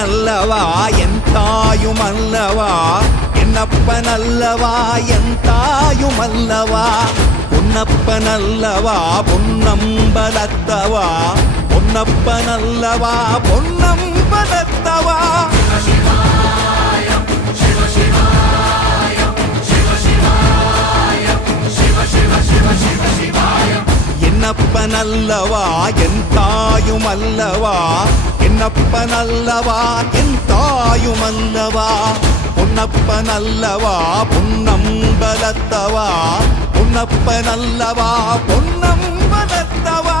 பொன்னப்பனல்லவா என் தாயுமல்லவா என்னப்பனல்லவா என் தாயுமல்லவா பொன்னப்பனல்லவா பொன்னம்பலத்தவா பொன்னப்பனல்லவா பொன்னம்பலத்தவா என்னப்பனல்லவா என் தாயுமல்லவா என்னப்பனல்லவா என் தாயுமல்லவா பொன்னப்பனல்லவா பொன்னம்பலத்தவா பொன்னப்பனல்லவா பொன்னம்பலத்தவா